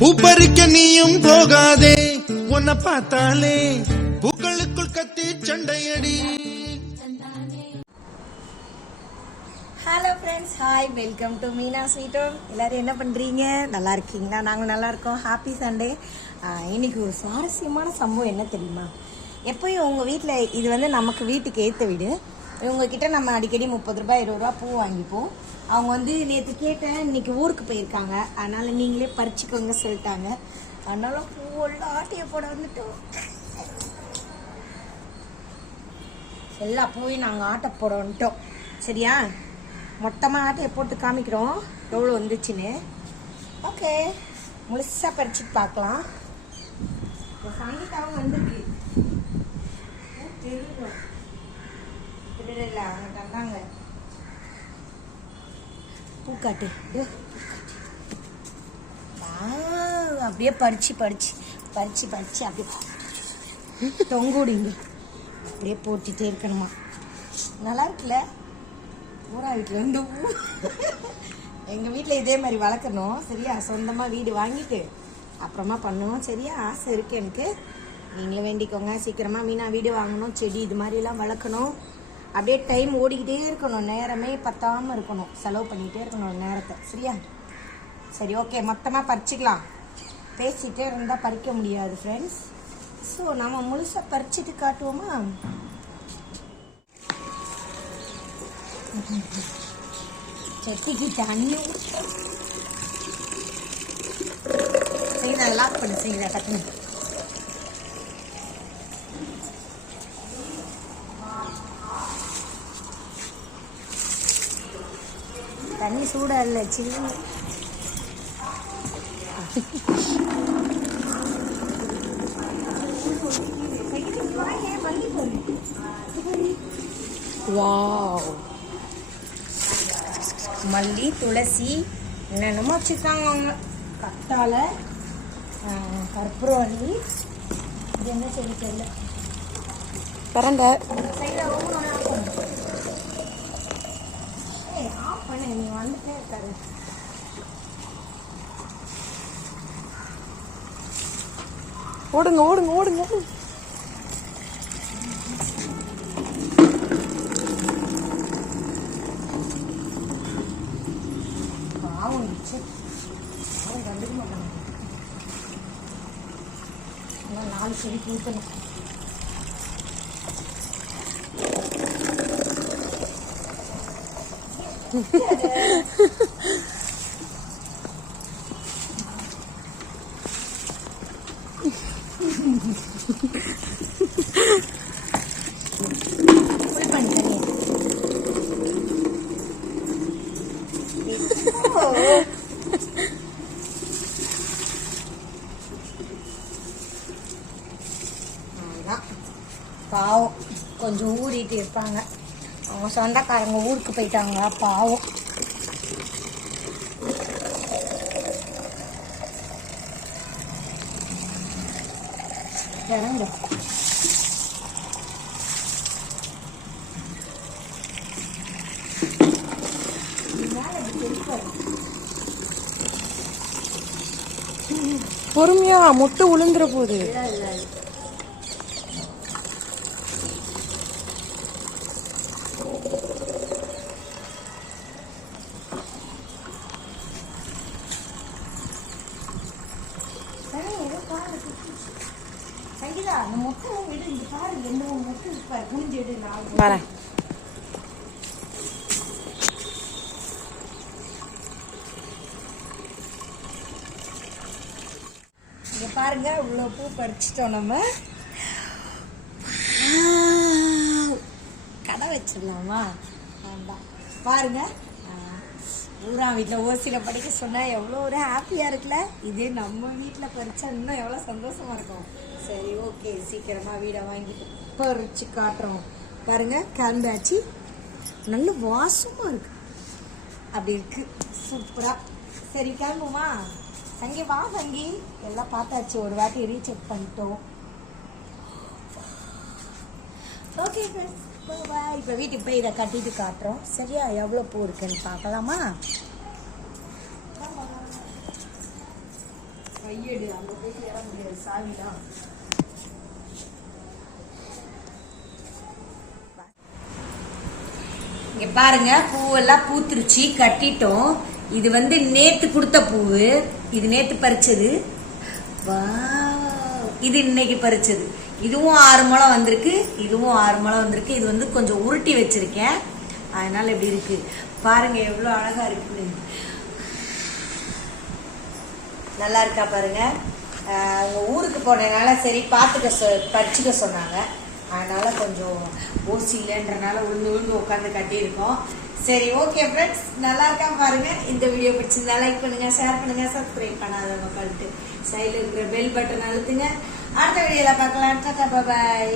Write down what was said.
பூப்பறிக்க நீயும் போகாதே. உன்னை பார்த்தாலே பூக்களுக்குள் கத்தி சண்டையடி. Hello friends hi welcome to Meena ஸ்வீட்டோம் எல்லாரும் என்ன பண்ணுறீங்க நல்லா இருக்கீங்களா? நாங்கள் நல்லா இருக்கோம். ஹாப்பி சண்டே இன்னைக்கு ஒரு சுவாரஸ்யமான சம்பவம் என்ன தெரியுமா? எப்பயும் உங்கள் வீட்டில் இது வந்து நமக்கு வீட்டுக்கு ஏற்ற வீடு. இவங்கக்கிட்ட நம்ம அடிக்கடி முப்பது ரூபாய் இருபது ரூபா பூ வாங்கிப்போம். அவங்க வந்து நேற்று கேட்டேன் இன்னைக்கு ஊருக்கு போயிருக்காங்க. அதனால் நீங்களே பறிச்சுக்கோங்க சொல்லிட்டாங்க. அதனால பூவெல்லாம் ஆட்டையை போட வந்துட்டோம். எல்லா பூவையும் நாங்கள் ஆட்டை போட வந்துட்டோம். சரியா? மொத்தமாக ஆட்டையை போட்டு காமிக்கிறோம். எவ்வளோ வந்துச்சுன்னு. ஓகே. முழுசாக பறிச்சுட்டு பார்க்கலாம். இப்போ சங்கீதாவும் வந்திருக்கு. தெரியும் தெரியணும் இல்லை அவங்க தந்தாங்க. பூக்காட்டு அப்படியே பறிச்சு பறிச்சு பறிச்சு பறிச்சு அப்படியே தொங்குடிங்க அப்படியே போட்டுட்டே இருக்கணுமா. நல்லா இருக்குல்ல? ஊரா வீட்டில் வந்து எங்கள் வீட்டில் இதே மாதிரி வளர்க்கணும் சரியா? சொந்தமாக வீடு வாங்கிட்டு அப்புறமா பண்ணுவோம் சரியா? ஆசை இருக்கு எனக்கு. நீங்களும் வேண்டிக்கோங்க. சீக்கிரமாக மீனா வீடு வாங்கணும் செடி இது மாதிரிலாம் வளர்க்கணும். அப்படியே டைம் ஓடிக்கிட்டே இருக்கணும். நேரமே பத்தாமல் இருக்கணும். செலவு பண்ணிகிட்டே இருக்கணும் நேரத்தை. சரியா? சரி ஓகே மொத்தமாக பறிச்சுக்கலாம். பேசிகிட்டே இருந்தால் பறிக்க முடியாது ஃப்ரெண்ட்ஸ் ஸோ நம்ம முழுசாக பறிச்சுட்டு காட்டுவோமா? செட்டிக்கு தண்ணி சரி லாக் பண்ணு. சரிங்களா டக்குனு தண்ணி சூடா இல்லை சில்லுன்னு வாவ். மல்லி துளசி என்னென்னமோ வச்சுருக்காங்க அவங்க. கத்தாழை கற்பூரவல்லி இது என்ன செடி தெரியல. பரண்டை ഓടുങ്ങ ഓടുങ്ങ ഓടുങ്ങ ഓടുങ്ങ. നാല് Yeah. பாவம் கொஞ்சம் ஊறிட்டு இருப்பாங்க அவங்க சொந்தக்காரங்க ஊருக்கு போயிட்டாங்க பாவம் இறங்க பொறுமையா முட்டை உளுந்துற போகுது பாரு, பாருங்க இவ்வளோ பூ பறிச்சிட்டோம் நம்ம. கடை வச்சிடலாமா? வேண்டாம் பாருங்க. ஊரா வீட்டில் ஓசியில் படிக்க சொன்னால் எவ்வளோ ஒரு ஹாப்பியாக இருக்குல்ல? இதே நம்ம வீட்டில் பறிச்சா இன்னும் எவ்வளோ சந்தோஷமா இருக்கும். சரி ஓகே. சீக்கிரமாக வீடை வாங்கிட்டு பறிச்சு காட்டுறோம். பாருங்க கிளம்பாச்சு நல்ல வாசமாக இருக்கு. அப்படி இருக்கு. சூப்பரா. சரி கிளம்புமா சங்கி வா சங்கி. எல்லாம் பார்த்தாச்சு. ஒரு வாட்டி ரீசெக் பண்ணிட்டோம். ஓகே ஃப்ரெண்ட்ஸ் இப்போ வீட்டுக்கு போய் இதை கட்டிட்டு காட்டுறோம். சரியா? எவ்வளோ பூ இருக்குன்னு பார்க்கலாமா? கையெடு. அங்க போய் முடியாது சாவிலாம் இங்க பாருங்க. பூவெல்லாம் பூத்துருச்சு. கட்டிட்டோம். இது வந்து நேத்து கொடுத்த பூவு. இது நேத்து பறிச்சது. வா இது இன்னைக்கு பறிச்சது. இதுவும் ஆறு முளம் வந்திருக்கு. இதுவும் ஆறு முளம் வந்திருக்கு. இது வந்து கொஞ்சம் உருட்டி வச்சிருக்கேன். அதனால இப்படி இருக்கு. பாருங்க எவ்வளோ அழகா இருக்குன்னு. நல்லா இருக்கா பாருங்க. அவங்க ஊருக்கு போனதுனால சரி பார்த்துக்க சொ பறிச்சுக்க சொன்னாங்க. அதனால கொஞ்சம் ஓசி இல்லைன்றனால உளுந்து உளுந்து உட்காந்து கட்டியிருக்கோம். சரி ஓகே ஃப்ரெண்ட்ஸ் நல்லா இருக்கா பாருங்க. இந்த வீடியோ பிடிச்சிருந்தா லைக் பண்ணுங்க ஷேர் பண்ணுங்க சப்ஸ்கிரைப் பண்ணாதவங்க பண்ணிட்டு சைடில் இருக்கிற பெல் பட்டன் அழுத்துங்க. அடுத்த வீடியோல பார்க்கலாம். டாடா பாய்